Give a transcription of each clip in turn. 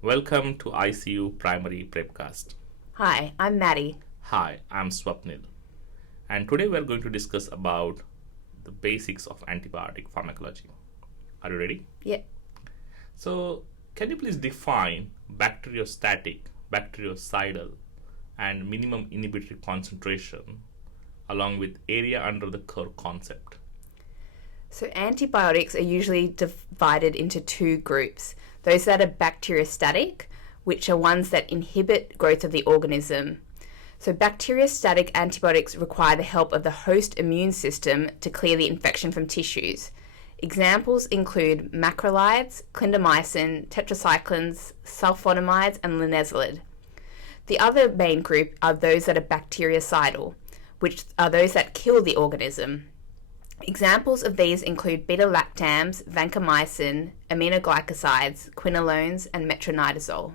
Welcome to ICU Primary Prepcast. Hi, I'm Maddi. Hi, I'm Swapnil. And today we're going to discuss about the basics of antibiotic pharmacology. Are you ready? Yeah. So, can you please define bacteriostatic, bactericidal, and minimum inhibitory concentration along with area under the curve concept? So antibiotics are usually divided into two groups. Those that are bacteriostatic, which are ones that inhibit growth of the organism. So bacteriostatic antibiotics require the help of the host immune system to clear the infection from tissues. Examples include macrolides, clindamycin, tetracyclines, sulfonamides, and linezolid. The other main group are those that are bactericidal, which are those that kill the organism. Examples of these include beta-lactams, vancomycin, aminoglycosides, quinolones, and metronidazole.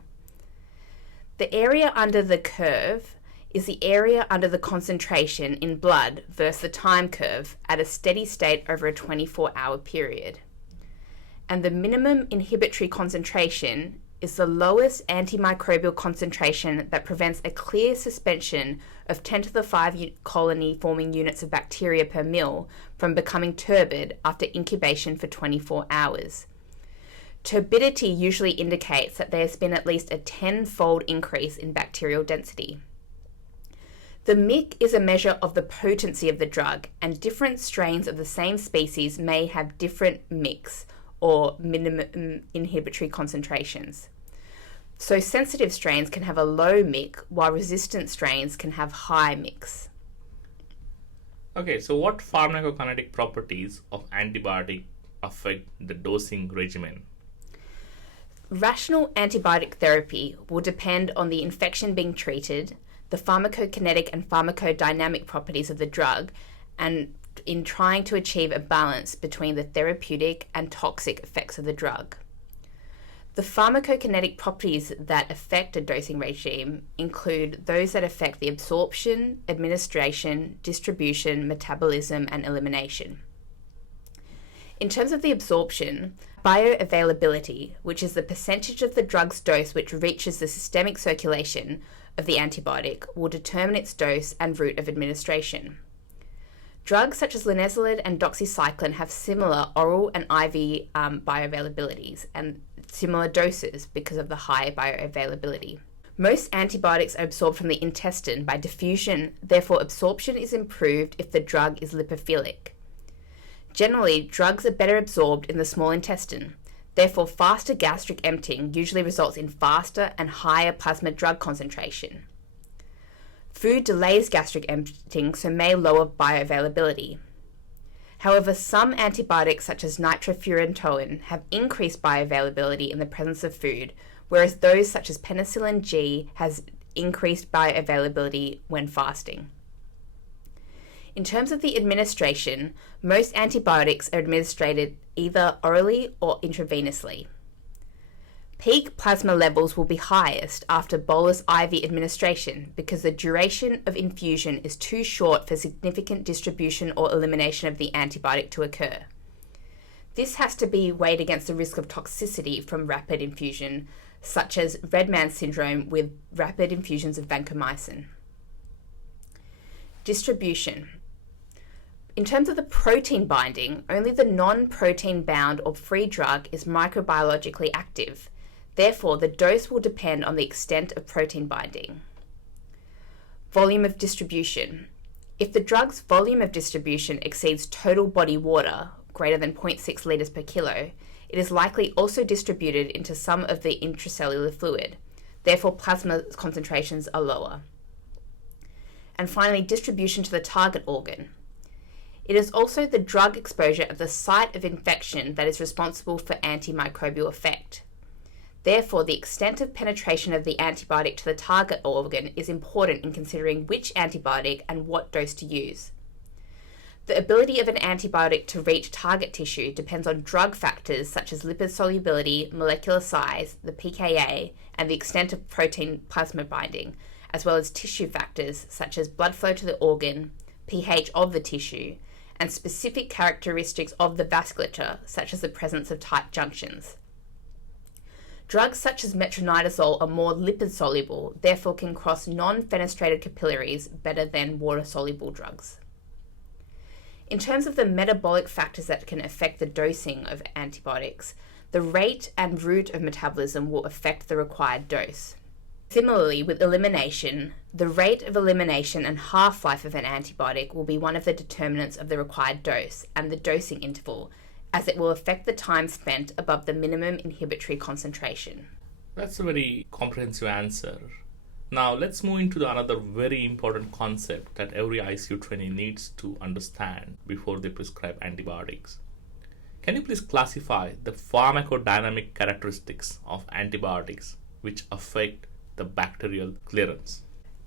The area under the curve is the area under the concentration in blood versus the time curve at a steady state over a 24-hour period. And the minimum inhibitory concentration is the lowest antimicrobial concentration that prevents a clear suspension of 10 to the 5 colony forming units of bacteria per mil from becoming turbid after incubation for 24 hours. Turbidity usually indicates that there has been at least a 10-fold increase in bacterial density. The MIC is a measure of the potency of the drug, and different strains of the same species may have different MICs, or minimum inhibitory concentrations. So sensitive strains can have a low MIC, while resistant strains can have high MICs. Okay, so what pharmacokinetic properties of antibiotic affect the dosing regimen? Rational antibiotic therapy will depend on the infection being treated, the pharmacokinetic and pharmacodynamic properties of the drug, and in trying to achieve a balance between the therapeutic and toxic effects of the drug. The pharmacokinetic properties that affect a dosing regime include those that affect the absorption, administration, distribution, metabolism, and elimination. In terms of the absorption, bioavailability, which is the percentage of the drug's dose which reaches the systemic circulation of the antibiotic, will determine its dose and route of administration. Drugs such as linezolid and doxycycline have similar oral and IV bioavailabilities and similar doses because of the high bioavailability. Most antibiotics are absorbed from the intestine by diffusion, therefore absorption is improved if the drug is lipophilic. Generally, drugs are better absorbed in the small intestine, therefore faster gastric emptying usually results in faster and higher plasma drug concentration. Food delays gastric emptying, so may lower bioavailability. However, some antibiotics such as nitrofurantoin have increased bioavailability in the presence of food, whereas those such as penicillin G has increased bioavailability when fasting. In terms of the administration, most antibiotics are administered either orally or intravenously. Peak plasma levels will be highest after bolus IV administration because the duration of infusion is too short for significant distribution or elimination of the antibiotic to occur. This has to be weighed against the risk of toxicity from rapid infusion, such as red man syndrome with rapid infusions of vancomycin. Distribution. In terms of the protein binding, only the non-protein bound or free drug is microbiologically active. Therefore, the dose will depend on the extent of protein binding. Volume of distribution. If the drug's volume of distribution exceeds total body water, greater than 0.6 litres per kilo, it is likely also distributed into some of the intracellular fluid. Therefore, plasma concentrations are lower. And finally, distribution to the target organ. It is also the drug exposure at the site of infection that is responsible for antimicrobial effect. Therefore, the extent of penetration of the antibiotic to the target organ is important in considering which antibiotic and what dose to use. The ability of an antibiotic to reach target tissue depends on drug factors such as lipid solubility, molecular size, the pKa, and the extent of protein plasma binding, as well as tissue factors such as blood flow to the organ, pH of the tissue, and specific characteristics of the vasculature, such as the presence of tight junctions. Drugs such as metronidazole are more lipid-soluble, therefore can cross non-fenestrated capillaries better than water-soluble drugs. In terms of the metabolic factors that can affect the dosing of antibiotics, the rate and route of metabolism will affect the required dose. Similarly, with elimination, the rate of elimination and half-life of an antibiotic will be one of the determinants of the required dose and the dosing interval, as it will affect the time spent above the minimum inhibitory concentration. That's a very comprehensive answer. Now let's move into another very important concept that every ICU trainee needs to understand before they prescribe antibiotics. Can you please classify the pharmacodynamic characteristics of antibiotics which affect the bacterial clearance?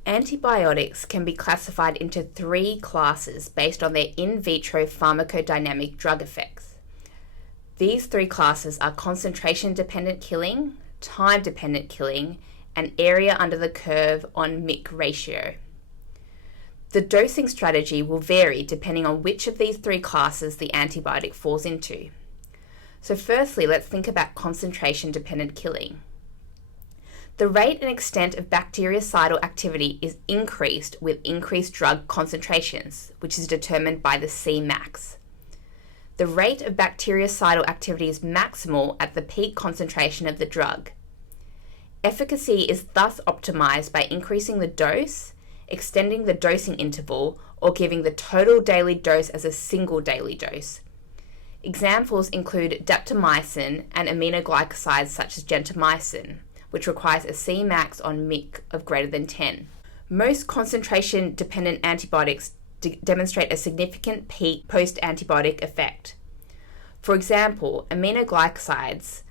Antibiotics can be classified into 3 classes based on their in vitro pharmacodynamic drug effects. These 3 classes are concentration-dependent killing, time-dependent killing, and area under the curve on Mick ratio. The dosing strategy will vary depending on which of these 3 classes the antibiotic falls into. So firstly, let's think about concentration-dependent killing. The rate and extent of bactericidal activity is increased with increased drug concentrations, which is determined by the Cmax. The rate of bactericidal activity is maximal at the peak concentration of the drug. Efficacy is thus optimized by increasing the dose, extending the dosing interval, or giving the total daily dose as a single daily dose. Examples include daptomycin and aminoglycosides such as gentamicin, which requires a Cmax on Mick of greater than 10. Most concentration-dependent antibiotics demonstrate a significant peak post-antibiotic effect. For example, aminoglycosides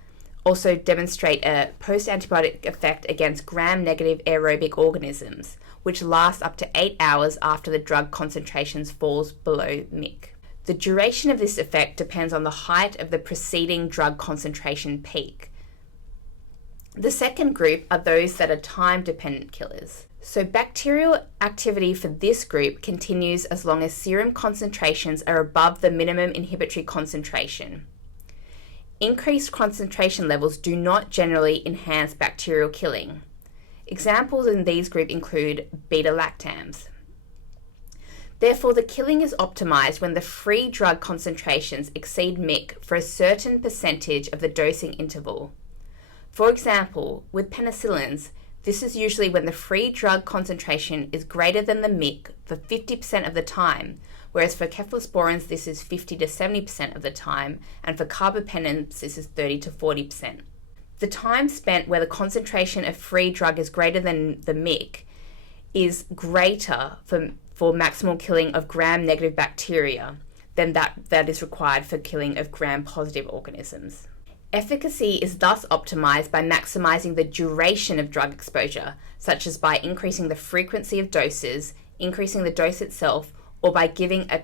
also demonstrate a post-antibiotic effect against gram-negative aerobic organisms, which lasts up to 8 hours after the drug concentrations falls below Mick. The duration of this effect depends on the height of the preceding drug concentration peak. The second group are those that are time-dependent killers. So bacterial activity for this group continues as long as serum concentrations are above the minimum inhibitory concentration. Increased concentration levels do not generally enhance bacterial killing. Examples in these groups include beta-lactams. Therefore, the killing is optimized when the free drug concentrations exceed Mick for a certain percentage of the dosing interval. For example, with penicillins, this is usually when the free drug concentration is greater than the Mick for 50% of the time, whereas for cephalosporins this is 50 to 70% of the time, and for carbapenems this is 30 to 40%. The time spent where the concentration of free drug is greater than the Mick is greater for maximal killing of gram-negative bacteria than that is required for killing of gram-positive organisms. Efficacy is thus optimized by maximizing the duration of drug exposure, such as by increasing the frequency of doses, increasing the dose itself, or by giving a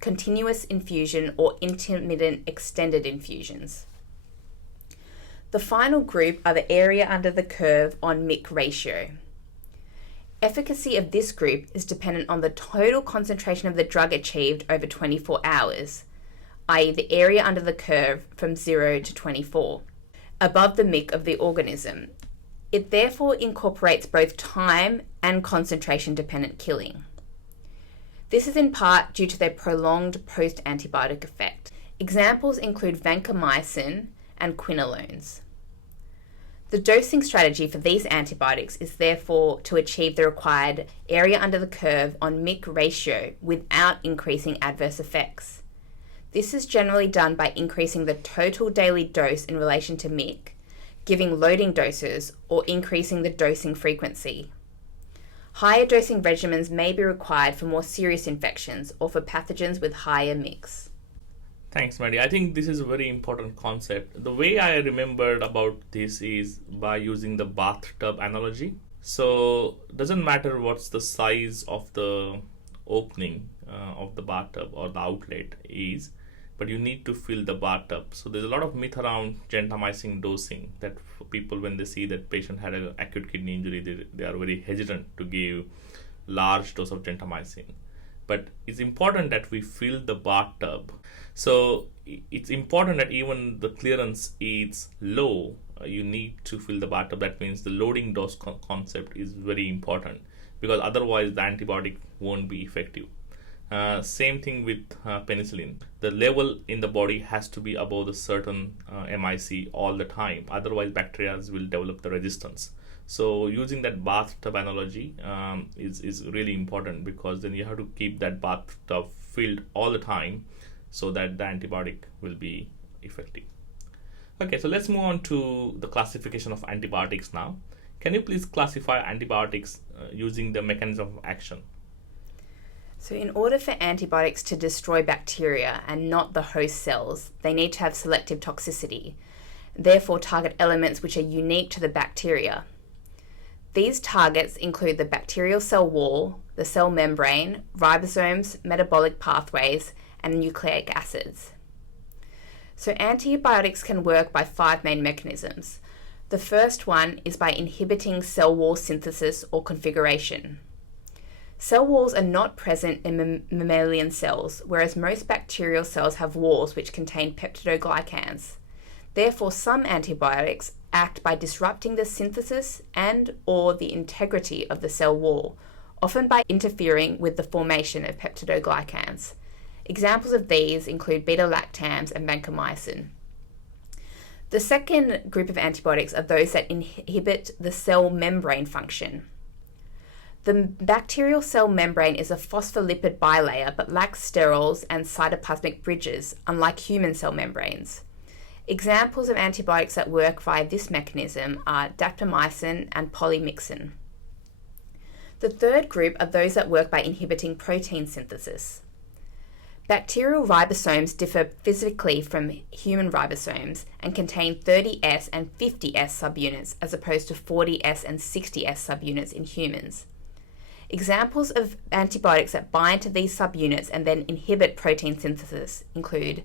continuous infusion or intermittent extended infusions. The final group are the area under the curve on Mick ratio. Efficacy of this group is dependent on the total concentration of the drug achieved over 24 hours, i.e. the area under the curve from 0 to 24, above the Mick of the organism. It therefore incorporates both time and concentration-dependent killing. This is in part due to their prolonged post-antibiotic effect. Examples include vancomycin and quinolones. The dosing strategy for these antibiotics is therefore to achieve the required area under the curve on Mick ratio without increasing adverse effects. This is generally done by increasing the total daily dose in relation to Mick, giving loading doses, or increasing the dosing frequency. Higher dosing regimens may be required for more serious infections or for pathogens with higher Micks. Thanks, Maddi. I think this is a very important concept. The way I remembered about this is by using the bathtub analogy. So it doesn't matter what's the size of the opening of the bathtub or the outlet is, but you need to fill the bathtub. So there's a lot of myth around gentamicin dosing that people, when they see that patient had an acute kidney injury, they are very hesitant to give large dose of gentamicin. But it's important that we fill the bathtub. So it's important that even the clearance is low you need to fill the bathtub. That means the loading dose concept is very important, because otherwise the antibiotic won't be effective. Same thing with penicillin. The level in the body has to be above a certain MIC all the time. Otherwise, bacteria will develop the resistance. So using that bathtub analogy is really important, because then you have to keep that bathtub filled all the time so that the antibiotic will be effective. Okay, so let's move on to the classification of antibiotics now. Can you please classify antibiotics using the mechanism of action? So in order for antibiotics to destroy bacteria and not the host cells, they need to have selective toxicity, therefore target elements which are unique to the bacteria. These targets include the bacterial cell wall, the cell membrane, ribosomes, metabolic pathways, and nucleic acids. So antibiotics can work by 5 main mechanisms. The first one is by inhibiting cell wall synthesis or configuration. Cell walls are not present in mammalian cells, whereas most bacterial cells have walls which contain peptidoglycans. Therefore, some antibiotics act by disrupting the synthesis and or the integrity of the cell wall, often by interfering with the formation of peptidoglycans. Examples of these include beta-lactams and vancomycin. The second group of antibiotics are those that inhibit the cell membrane function. The bacterial cell membrane is a phospholipid bilayer but lacks sterols and cytoplasmic bridges, unlike human cell membranes. Examples of antibiotics that work via this mechanism are daptomycin and polymyxin. The third group are those that work by inhibiting protein synthesis. Bacterial ribosomes differ physically from human ribosomes and contain 30S and 50S subunits as opposed to 40S and 60S subunits in humans. Examples of antibiotics that bind to these subunits and then inhibit protein synthesis include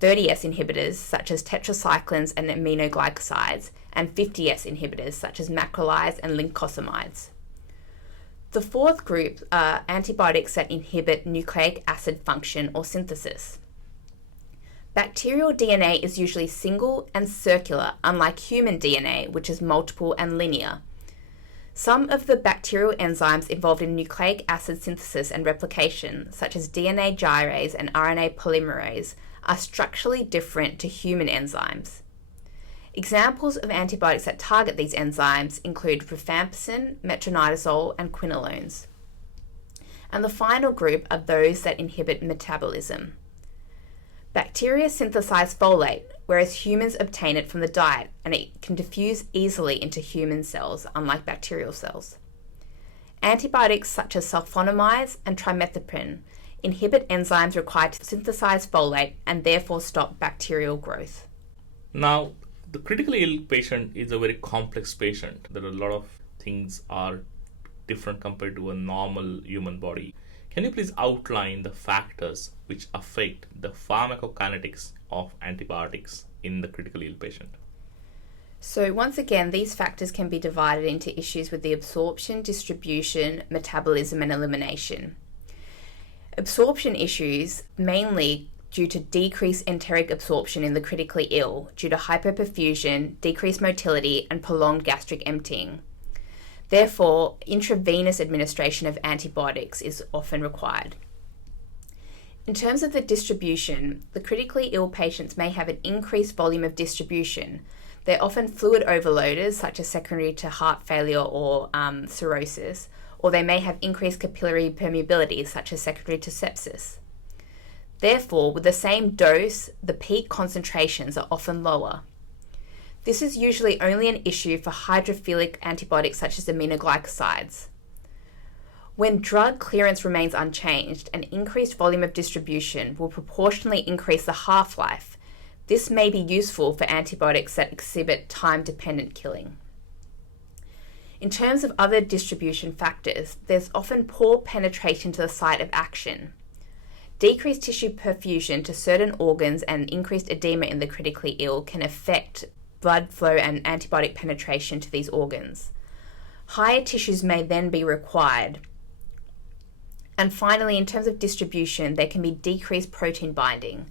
30S inhibitors such as tetracyclines and aminoglycosides, and 50S inhibitors such as macrolides and lincosamides. The fourth group are antibiotics that inhibit nucleic acid function or synthesis. Bacterial DNA is usually single and circular, unlike human DNA, which is multiple and linear. Some of the bacterial enzymes involved in nucleic acid synthesis and replication, such as DNA gyrase and RNA polymerase, are structurally different to human enzymes. Examples of antibiotics that target these enzymes include rifampicin, metronidazole, and quinolones. And the final group are those that inhibit metabolism. Bacteria synthesize folate, whereas humans obtain it from the diet, and it can diffuse easily into human cells, unlike bacterial cells. Antibiotics such as sulfonamides and trimethoprim inhibit enzymes required to synthesize folate and therefore stop bacterial growth. Now, the critically ill patient is a very complex patient. There are a lot of things are different compared to a normal human body. Can you please outline the factors which affect the pharmacokinetics of antibiotics in the critically ill patient? So once again, these factors can be divided into issues with the absorption, distribution, metabolism, and elimination. Absorption issues mainly due to decreased enteric absorption in the critically ill due to hypoperfusion, decreased motility, and prolonged gastric emptying. Therefore, intravenous administration of antibiotics is often required. In terms of the distribution, the critically ill patients may have an increased volume of distribution. They're often fluid overloaders, such as secondary to heart failure or cirrhosis, or they may have increased capillary permeability, such as secondary to sepsis. Therefore, with the same dose, the peak concentrations are often lower. This is usually only an issue for hydrophilic antibiotics such as aminoglycosides. When drug clearance remains unchanged, an increased volume of distribution will proportionally increase the half-life. This may be useful for antibiotics that exhibit time-dependent killing. In terms of other distribution factors, there's often poor penetration to the site of action. Decreased tissue perfusion to certain organs and increased edema in the critically ill can affect blood flow and antibiotic penetration to these organs. Higher tissues may then be required. And finally, in terms of distribution, there can be decreased protein binding.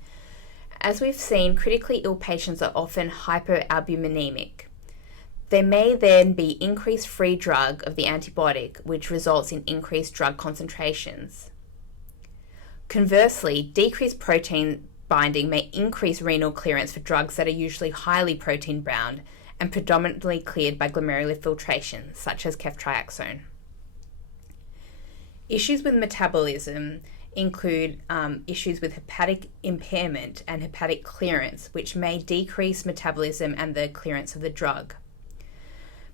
As we've seen, critically ill patients are often hypoalbuminemic. There may then be increased free drug of the antibiotic, which results in increased drug concentrations. Conversely, decreased protein binding may increase renal clearance for drugs that are usually highly protein bound and predominantly cleared by glomerular filtration, such as ceftriaxone. Issues with metabolism include issues with hepatic impairment and hepatic clearance, which may decrease metabolism and the clearance of the drug.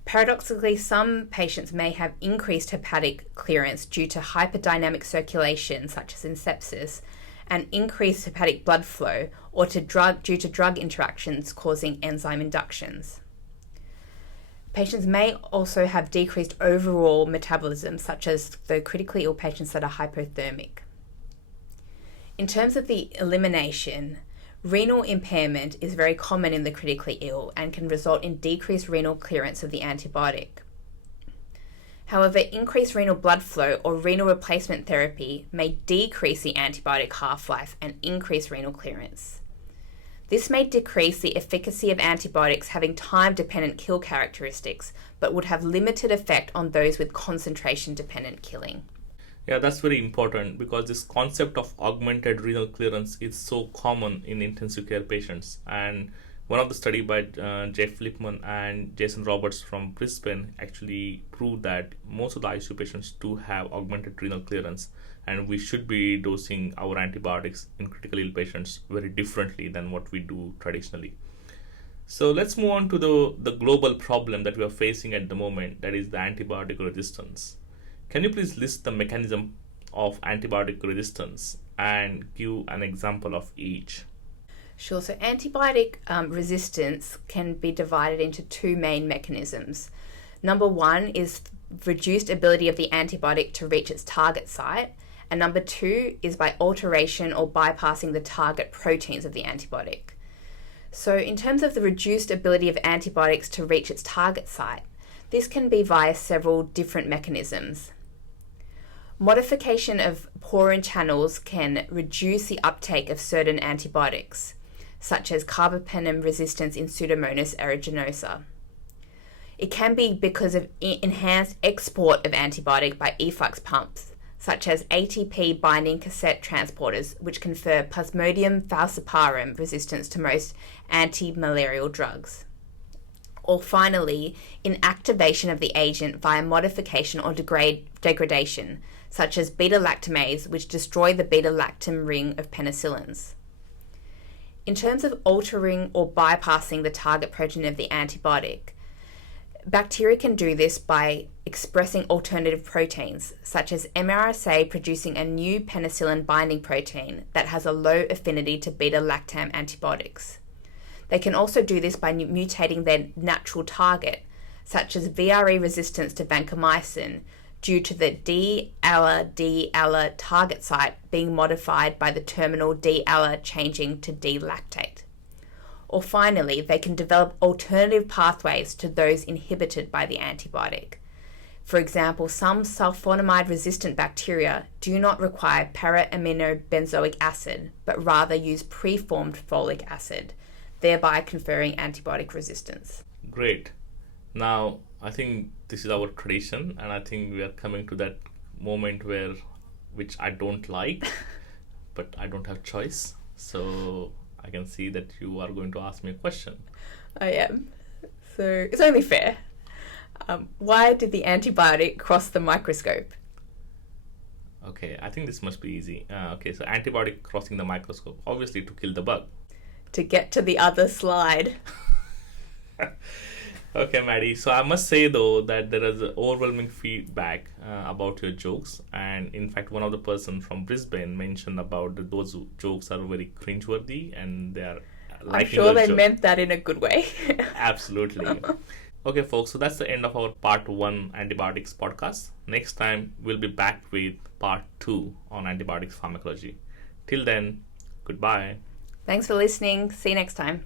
Paradoxically, some patients may have increased hepatic clearance due to hyperdynamic circulation, such as in sepsis, and increased hepatic blood flow, or due to drug interactions causing enzyme inductions. Patients may also have decreased overall metabolism, such as the critically ill patients that are hypothermic. In terms of the elimination, renal impairment is very common in the critically ill and can result in decreased renal clearance of the antibiotic. However, increased renal blood flow or renal replacement therapy may decrease the antibiotic half-life and increase renal clearance. This may decrease the efficacy of antibiotics having time-dependent kill characteristics, but would have limited effect on those with concentration-dependent killing. Yeah, that's very important because this concept of augmented renal clearance is so common in intensive care patients. And one of the study by Jeff Flipman and Jason Roberts from Brisbane actually proved that most of the ICU patients do have augmented renal clearance, and we should be dosing our antibiotics in critically ill patients very differently than what we do traditionally. So let's move on to the global problem that we are facing at the moment, that is the antibiotic resistance. Can you please list the mechanism of antibiotic resistance and give an example of each? Sure. So antibiotic resistance can be divided into two main mechanisms. Number one is reduced ability of the antibiotic to reach its target site, and number two is by alteration or bypassing the target proteins of the antibiotic. So in terms of the reduced ability of antibiotics to reach its target site, this can be via several different mechanisms. Modification of porin channels can reduce the uptake of certain antibiotics, such as carbapenem resistance in Pseudomonas aeruginosa. It can be because of enhanced export of antibiotic by efflux pumps, such as ATP binding cassette transporters, which confer Plasmodium falciparum resistance to most anti-malarial drugs. Or finally, inactivation of the agent via modification or degradation, such as beta-lactamase, which destroy the beta-lactam ring of penicillins. In terms of altering or bypassing the target protein of the antibiotic, bacteria can do this by expressing alternative proteins, such as MRSA producing a new penicillin binding protein that has a low affinity to beta-lactam antibiotics. They can also do this by mutating their natural target, such as VRE resistance to vancomycin, due to the D-ALA target site being modified by the terminal D-ALA changing to D-lactate. Or finally, they can develop alternative pathways to those inhibited by the antibiotic. For example, some sulfonamide-resistant bacteria do not require para-aminobenzoic acid, but rather use preformed folic acid, thereby conferring antibiotic resistance. Great. Now, I think this is our tradition, and I think we are coming to that moment which I don't like, but I don't have choice. So I can see that you are going to ask me a question. I am. So it's only fair. Why did the antibiotic cross the microscope? Okay, I think this must be easy. So antibiotic crossing the microscope, obviously to kill the bug. To get to the other slide. Okay, Maddi. So I must say though that there is overwhelming feedback about your jokes, and in fact, one of the person from Brisbane mentioned about that those jokes are very cringeworthy, and they are. I'm sure they meant that in a good way. Absolutely. Okay, folks. So that's the end of our part 1 antibiotics podcast. Next time we'll be back with part 2 on antibiotics pharmacology. Till then, goodbye. Thanks for listening. See you next time.